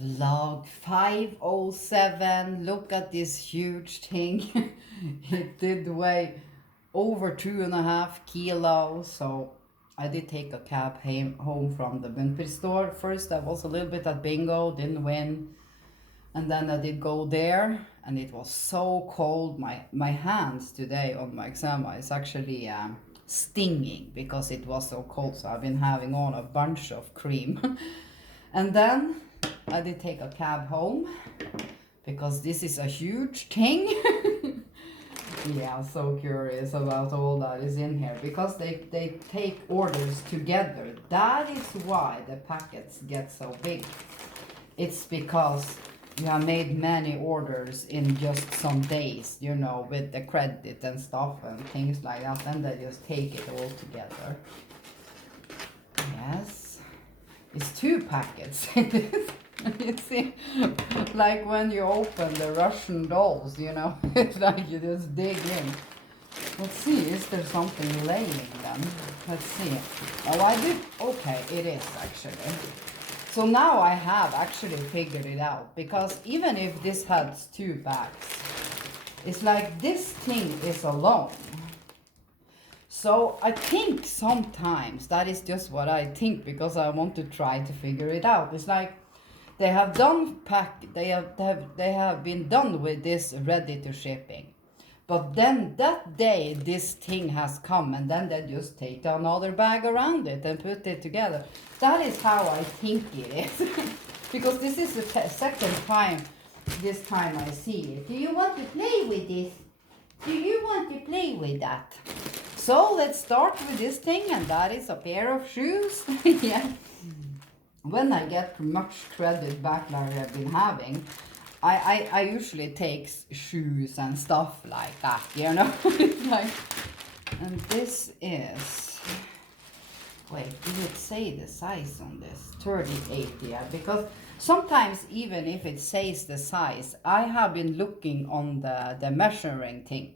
Vlog 507. Look at this huge thing. It did weigh over 2.5 kilos. So I did take a cab home from the vintage store. First, I was a little bit at bingo, didn't win. And then I did go there, and it was so cold. My hands today on my exam is actually stinging because it was so cold. So I've been having on a bunch of cream. And then I did take a cab home because this is a huge thing. Yeah, I'm so curious about all that is in here because they take orders together. That is why the packets get so big. It's because you have made many orders in just some days, you know, with the credit and stuff and things like that. And they just take it all together. Yes. It's 2 packets in this. You see, like when you open the Russian dolls, you know, it's like you just dig in. Let's see, is there something laying then? Let's see. Oh, I did. Okay, it is actually. So now I have actually figured it out, because even if this has 2 bags, it's like this thing is alone. So I think sometimes that is just what I think, because I want to try to figure it out. It's like they have been done with this ready to shipping. But then that day this thing has come, and then they just take another bag around it and put it together. That is how I think it is. Because this is the second time this time I see it. Do you want to play with this? Do you want to play with that? So let's start with this thing, and that is a pair of shoes. Yeah. When I get much credit back like I've been having, I usually take shoes and stuff like that, you know. It's like, and this is, wait, did it say the size on this? 38, yeah, because sometimes even if it says the size, I have been looking on the measuring thing,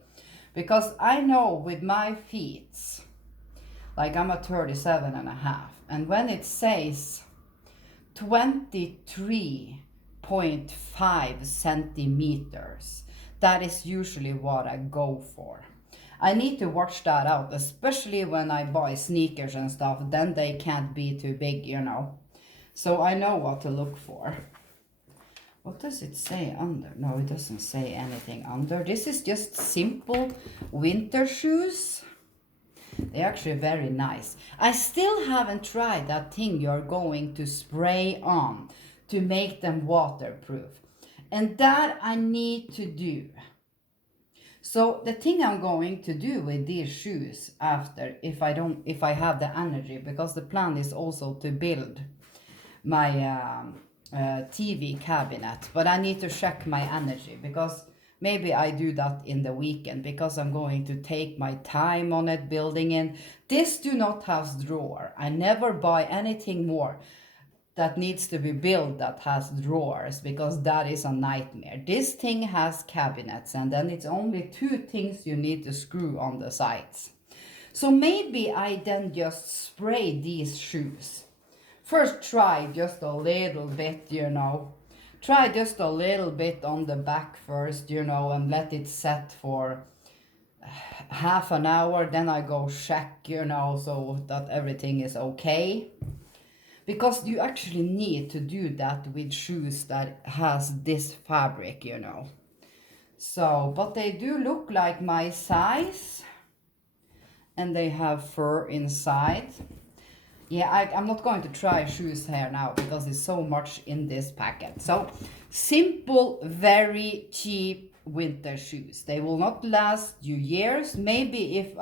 because I know with my feet, like I'm a 37.5, and when it says 23.5 centimeters, that is usually what I go for. I need to watch that out, especially when I buy sneakers and stuff, then they can't be too big, you know. So I know what to look for. What does it say under? No, it doesn't say anything under. This is just simple winter shoes. They're actually very nice. I still haven't tried that thing you're going to spray on to make them waterproof. And that I need to do. So the thing I'm going to do with these shoes after, if I have the energy, because the plan is also to build my TV cabinet, but I need to check my energy, because maybe I do that in the weekend, because I'm going to take my time on it, building in. This do not have drawer. I never buy anything more that needs to be built that has drawers, because that is a nightmare. This thing has cabinets, and then it's only 2 things you need to screw on the sides. So maybe I then just spray these shoes. First try just a little bit, you know. Try just a little bit on the back first, you know, and let it set for half an hour. Then I go check, you know, so that everything is okay. Because you actually need to do that with shoes that has this fabric, you know. So, but they do look like my size, and they have fur inside. Yeah, I'm not going to try shoes here now, because there's so much in this packet. So, simple, very cheap winter shoes. They will not last you years. Maybe if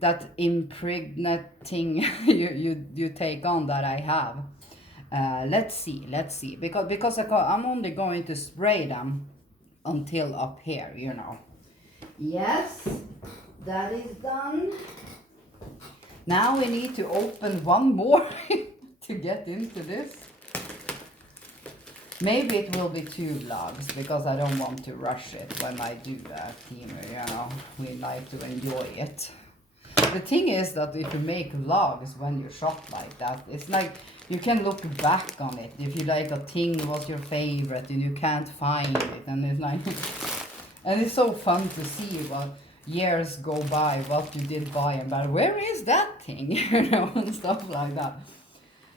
that impregnating you take on that I have. Let's see. Because I'm only going to spray them until up here, you know. Yes, that is done. Now we need to open one more to get into this. Maybe it will be 2 vlogs, because I don't want to rush it when I do that, Temu, you know. We like to enjoy it. The thing is that if you make vlogs when you shop like that, it's like you can look back on it. If you like a thing was your favorite and you can't find it, and it's like, and it's so fun to see what years go by, what you did buy, and but where is that thing, you know, and stuff like that.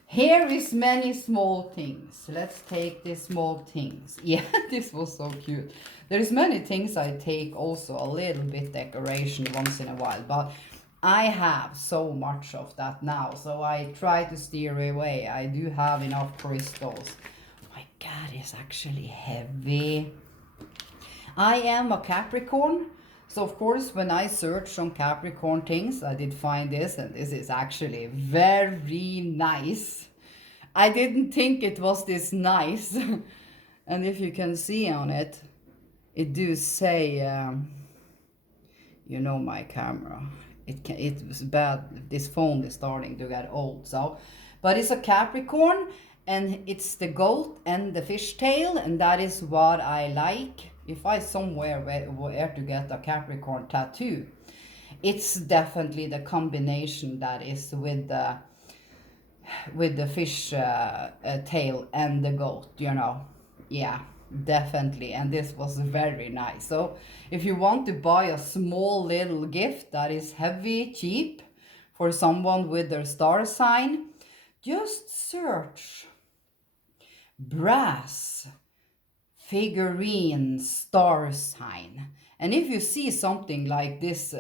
Here is many small things. Let's take the small things. Yeah, this was so cute. There's many things I take also a little bit decoration once in a while, but I have so much of that now, so I try to steer away. I do have enough crystals. My God, it's actually heavy. I am a Capricorn, so of course when I searched on Capricorn things, I did find this, and this is actually very nice. I didn't think it was this nice. And if you can see on it, it do say, you know, my camera. It was bad. This phone is starting to get old. So, but it's a Capricorn, and it's the goat and the fishtail, and that is what I like. If I somewhere where to get a Capricorn tattoo, it's definitely the combination that is with the fish tail and the goat, you know. Yeah, definitely. And this was very nice. So if you want to buy a small little gift that is heavy, cheap for someone with their star sign, just search brass figurine star sign. And if you see something like this,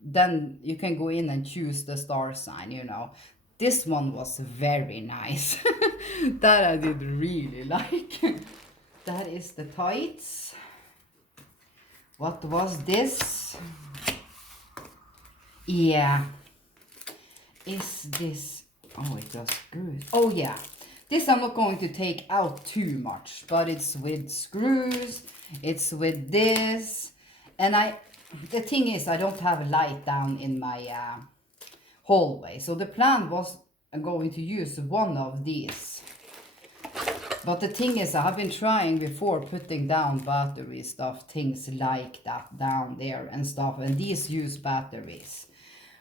then you can go in and choose the star sign, you know. This one was very nice. That I did really like. That is the tights. What was this? Yeah. Is this... Oh, it was good. Oh, yeah. This I'm not going to take out too much, but it's with screws. It's with this. And the thing is, I don't have a light down in my hallway. So the plan was I'm going to use one of these. But the thing is, I have been trying before putting down battery stuff, things like that down there and stuff. And these use batteries.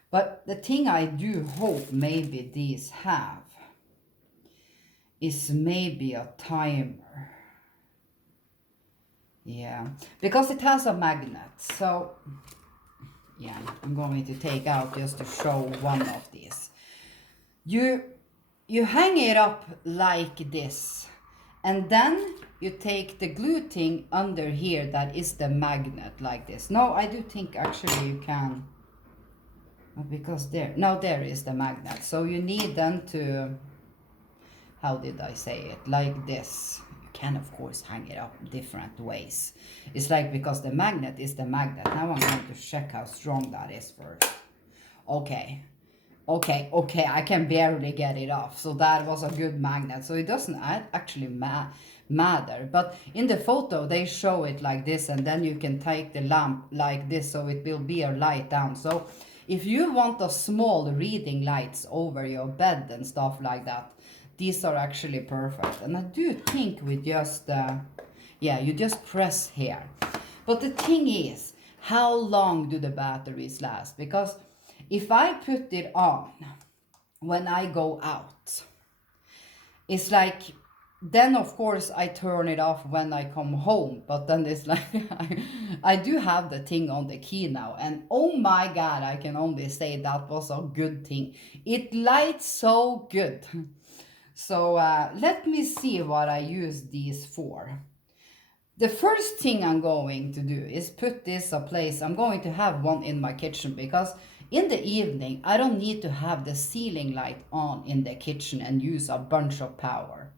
But the thing I do hope maybe these have is maybe a timer. Yeah, because it has a magnet. So yeah, I'm going to take out just to show one of these. You hang it up like this, and then you take the glue thing under here that is the magnet like this. No, I do think actually you can, because there is the magnet. So you need then to, how did I say it, like this. You can of course hang it up different ways. It's like, because the magnet is the magnet. Now I'm going to check how strong that is first. Okay, I can barely get it off. So that was a good magnet. So it doesn't actually matter. But in the photo they show it like this, and then you can take the lamp like this, so it will be a light down. So if you want a small reading lights over your bed and stuff like that, these are actually perfect. And I do think we just, yeah, you just press here. But the thing is, how long do the batteries last? Because if I put it on when I go out, it's like, then of course I turn it off when I come home. But then it's like, I do have the thing on the key now. And oh my God, I can only say that was a good thing. It lights so good. So let me see what I use these for. The first thing I'm going to do is put this a place. I'm going to have one in my kitchen, because in the evening I don't need to have the ceiling light on in the kitchen and use a bunch of power.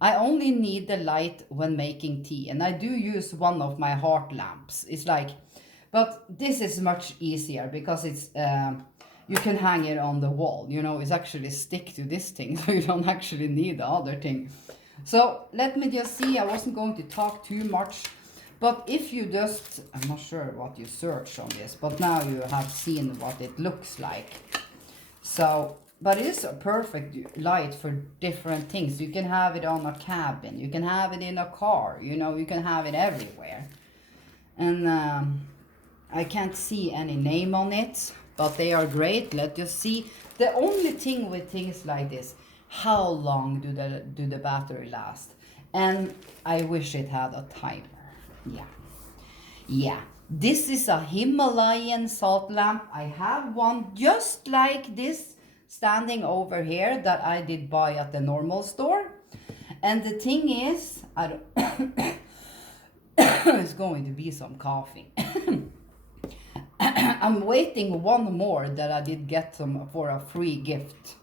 I only need the light when making tea, and I do use one of my heart lamps. It's like, but this is much easier because it's you can hang it on the wall, you know. It's actually stick to this thing, so you don't actually need the other thing. So let me just see. I wasn't going to talk too much, but if you just, I'm not sure what you search on this, but now you have seen what it looks like. So, but it is a perfect light for different things. You can have it on a cabin, you can have it in a car, you know, you can have it everywhere. And I can't see any name on it. but they are great. Let's just see. The only thing with things like this, how long do the battery last? And I wish it had a timer. Yeah. Yeah, this is a Himalayan salt lamp. I have one just like this standing over here that I did buy at the normal store. And the thing is, I don't it's going to be some coughing. I'm waiting one more that I did get some for a free gift.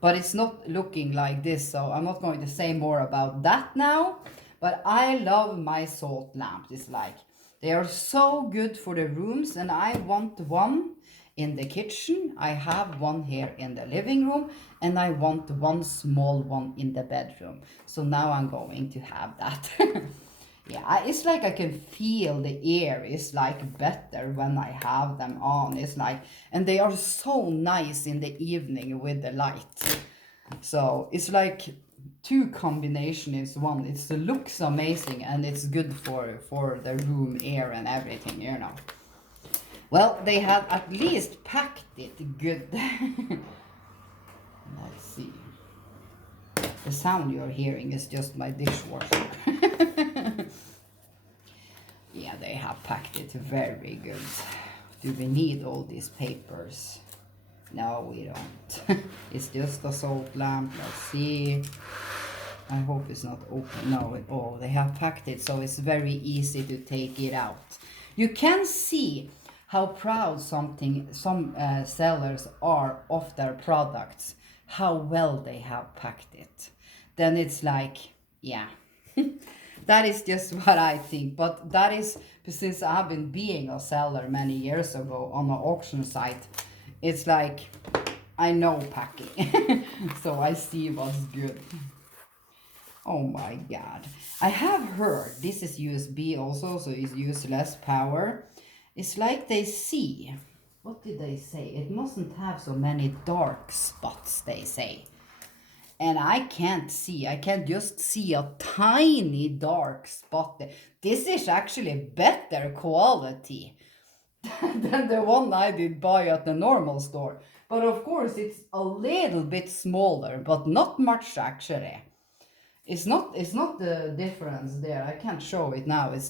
But it's not looking like this, so I'm not going to say more about that now. But I love my salt lamps. It's like, they are so good for the rooms, and I want one in the kitchen. I have one here in the living room, and I want one small one in the bedroom. So now I'm going to have that. Yeah, it's like I can feel the air is like better when I have them on. It's like, and they are so nice in the evening with the light. So it's like two combination is one. It looks amazing and it's good for the room air and everything, you know. Well, they have at least packed it good. Let's see. The sound you're hearing is just my dishwasher. Yeah, they have packed it very good. Do we need all these papers? No, we don't. It's just a salt lamp. Let's see. I hope it's not open. No, oh, they have packed it, so it's very easy to take it out. You can see how proud some sellers are of their products, how well they have packed it. Then it's like, yeah. That is just what I think. But that is, since I've been being a seller many years ago on an auction site, it's like, I know packing. So I see what's good. Oh my God. I have heard, this is USB also, so it uses less power. It's like they see, what did they say? It mustn't have so many dark spots, they say. And I can't see, I can just see a tiny dark spot there. This is actually better quality than the one I did buy at the normal store. But of course it's a little bit smaller, but not much actually. It's not the difference there. I can't show it now. It's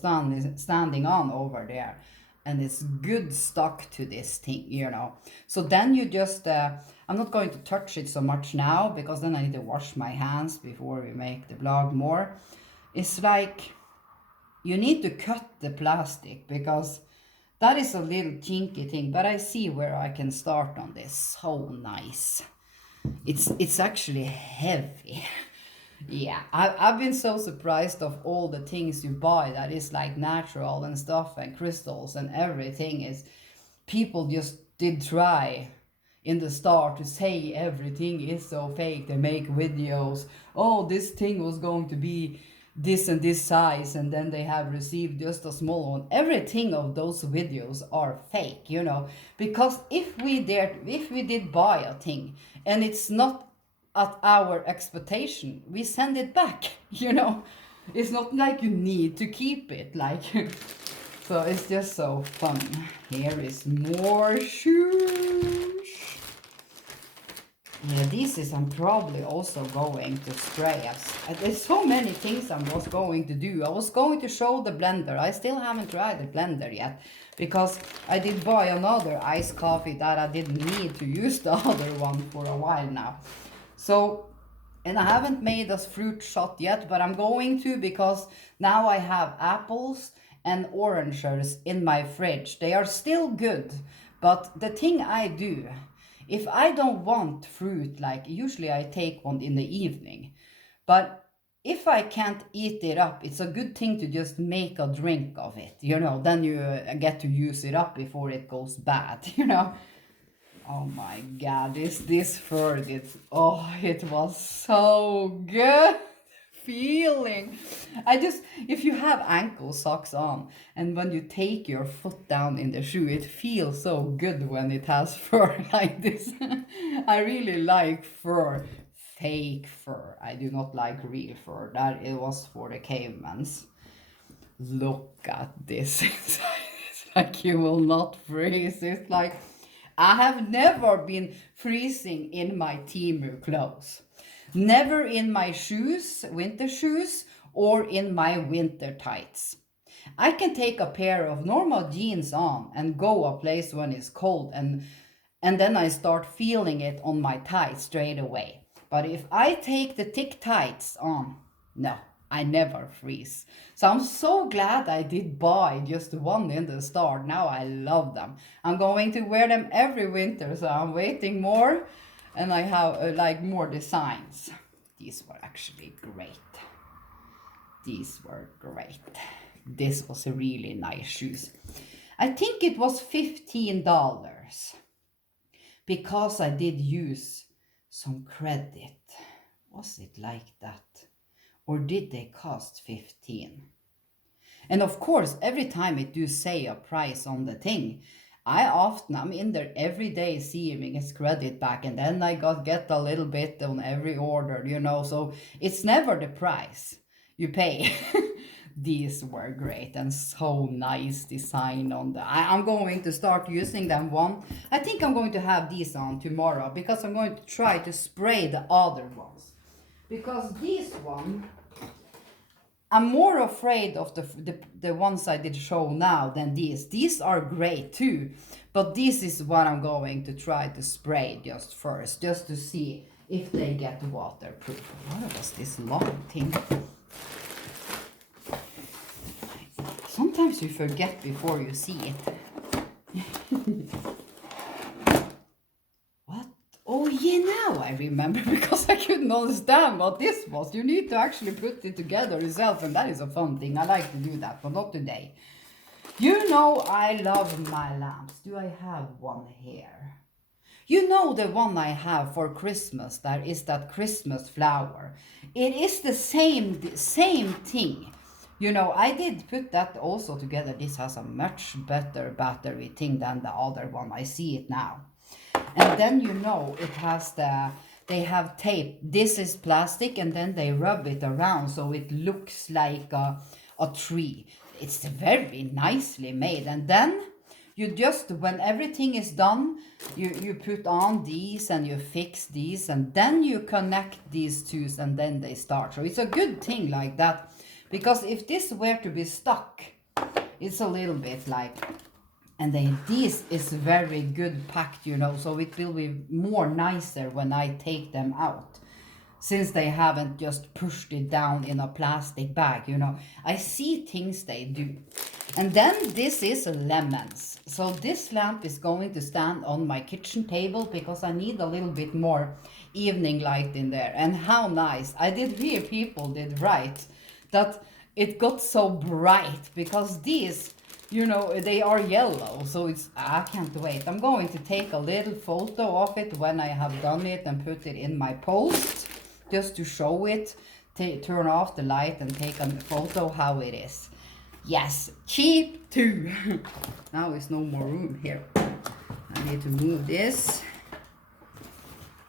standing on over there. And it's good stuck to this thing, you know. So then you just, I'm not going to touch it so much now, because then I need to wash my hands before we make the vlog more. It's like, you need to cut the plastic, because that is a little kinky thing. But I see where I can start on this. So nice. It's actually heavy. Yeah, I've been so surprised of all the things you buy that is like natural and stuff and crystals and everything. Is people just did try in the start to say everything is so fake. They make videos, oh, this thing was going to be this and this size, and then they have received just a small one. Everything of those videos are fake, you know, because if we did buy a thing and it's not at our expectation, we send it back. You know, it's not like you need to keep it, like. So it's just so fun. Here is more shoes. Yeah, this is, I'm probably also going to spray us. There's so many things I was going to do. I was going to show the blender. I still haven't tried the blender yet, because I did buy another iced coffee that I didn't need to use the other one for a while now. So, and I haven't made a fruit shot yet, but I'm going to, because now I have apples and oranges in my fridge. They are still good, but the thing I do, if I don't want fruit, like usually I take one in the evening, but if I can't eat it up, it's a good thing to just make a drink of it, you know, then you get to use it up before it goes bad, you know. Oh my God, this fur, it was so good feeling. If you have ankle socks on and when you take your foot down in the shoe, it feels so good when it has fur like this. I really like fur, fake fur. I do not like real fur. That it was for the cavemans. Look at this. It's like you will not freeze. It's like, I have never been freezing in my Temu clothes. Never in my shoes, winter shoes, or in my winter tights. I can take a pair of normal jeans on and go a place when it's cold and then I start feeling it on my thighs straight away. But if I take the thick tights on, no, I never freeze. So I'm so glad I did buy just one in the start. Now I love them. I'm going to wear them every winter, so I'm waiting more and I have like more designs. These were actually great. These were great. This was a really nice shoes. I think it was $15 because I did use some credit. Was it like that? Or did they cost 15? And of course, every time it do say a price on the thing, I'm in there every day seeing its credit back, and then I get a little bit on every order, you know, so it's never the price you pay. These were great and so nice design on the. I'm going to start using them one. I think I'm going to have these on tomorrow because I'm going to try to spray the other ones. Because these one, I'm more afraid of the ones I did show now than these. These are great too, but this is what I'm going to try to spray just first, just to see if they get waterproof. What was this long thing? Sometimes you forget before you see it. What? Oh yeah, now I remember because I couldn't understand what this was. You need to actually put it together yourself, and that is a fun thing. I like to do that, but not today. You know I love my lamps. Do I have one here? You know the one I have for Christmas, that is that Christmas flower. It is the same thing. You know, I did put that also together. This has a much better battery thing than the other one. I see it now. And then, you know, it has they have tape. This is plastic and then they rub it around so it looks like a tree. It's very nicely made. And then you just, when everything is done, you put on these and you fix these and then you connect these two and then they start. So it's a good thing like that. Because if this were to be stuck, it's a little bit like, and then this is very good packed, you know, so it will be more nicer when I take them out. Since they haven't just pushed it down in a plastic bag, you know. I see things they do. And then this is lemons. So this lamp is going to stand on my kitchen table because I need a little bit more evening light in there. And how nice. I did hear people did write that it got so bright because these, you know, they are yellow. So I can't wait. I'm going to take a little photo of it when I have done it and put it in my post just to show it. Turn off the light and take a photo how it is. Yes, cheap too. Now there's no more room here. I need to move this.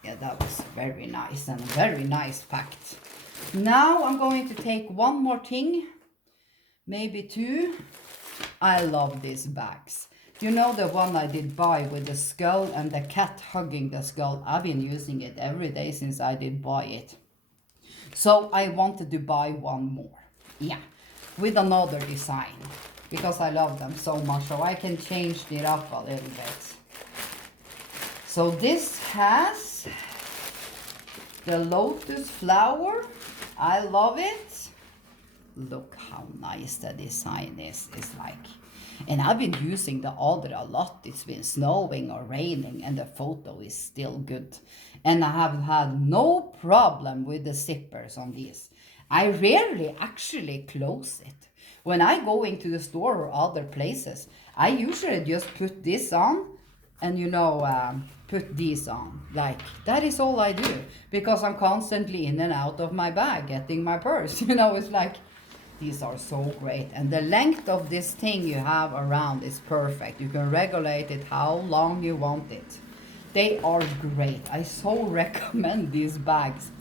Yeah, that was very nice and very nice packed. Now I'm going to take one more thing, maybe two. I love these bags. You know the one I did buy with the skull and the cat hugging the skull? I've been using it every day since I did buy it. So I wanted to buy one more. Yeah, with another design. Because I love them so much. So I can change it up a little bit. So this has the lotus flower. I love it. Look how nice the design is. It's like, and I've been using the other a lot. It's been snowing or raining and the photo is still good. And I have had no problem with the zippers on these. I rarely actually close it. When I go into the store or other places, I usually just put this on and, you know, put these on. Like, that is all I do. Because I'm constantly in and out of my bag getting my purse. You know, it's like, these are so great. And the length of this thing you have around is perfect. You can regulate it how long you want it. They are great. I so recommend these bags.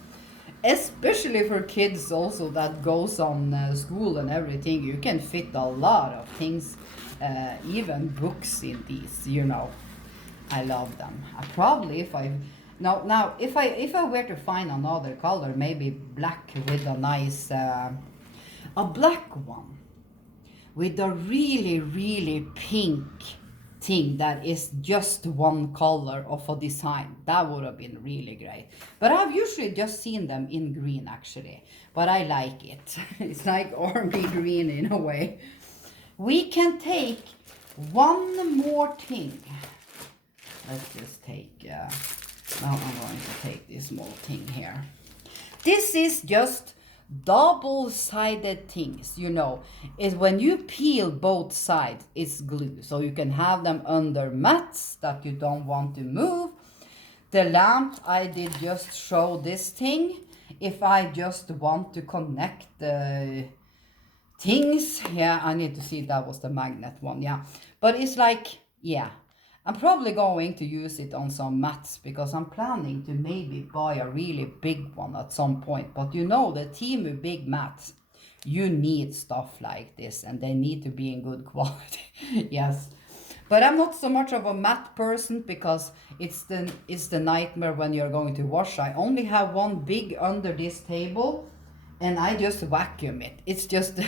Especially for kids also that goes on school and everything. You can fit a lot of things, even books in these, you know. I love them. I probably, if I now if I were to find another color, maybe black with a nice a black one with a really really pink thing that is just one color of a design, that would have been really great. But I've usually just seen them in green actually, but I like it. It's like army green in a way. We can take one more thing. Let's just take, now I'm going to take this small thing here. This is just double-sided things, you know. Is when you peel both sides, it's glue. So you can have them under mats that you don't want to move. The lamp, I did just show this thing. If I just want to connect the things, yeah, I need to see that was the magnet one, yeah. But it's like, yeah, I'm probably going to use it on some mats because I'm planning to maybe buy a really big one at some point. But you know, the Temu big mats, you need stuff like this and they need to be in good quality. Yes. But I'm not so much of a mat person because it's the nightmare when you're going to wash. I only have one big under this table and I just vacuum it. It's just,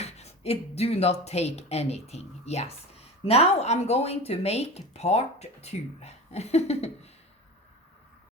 it do not take anything. Yes. Now I'm going to make part 2.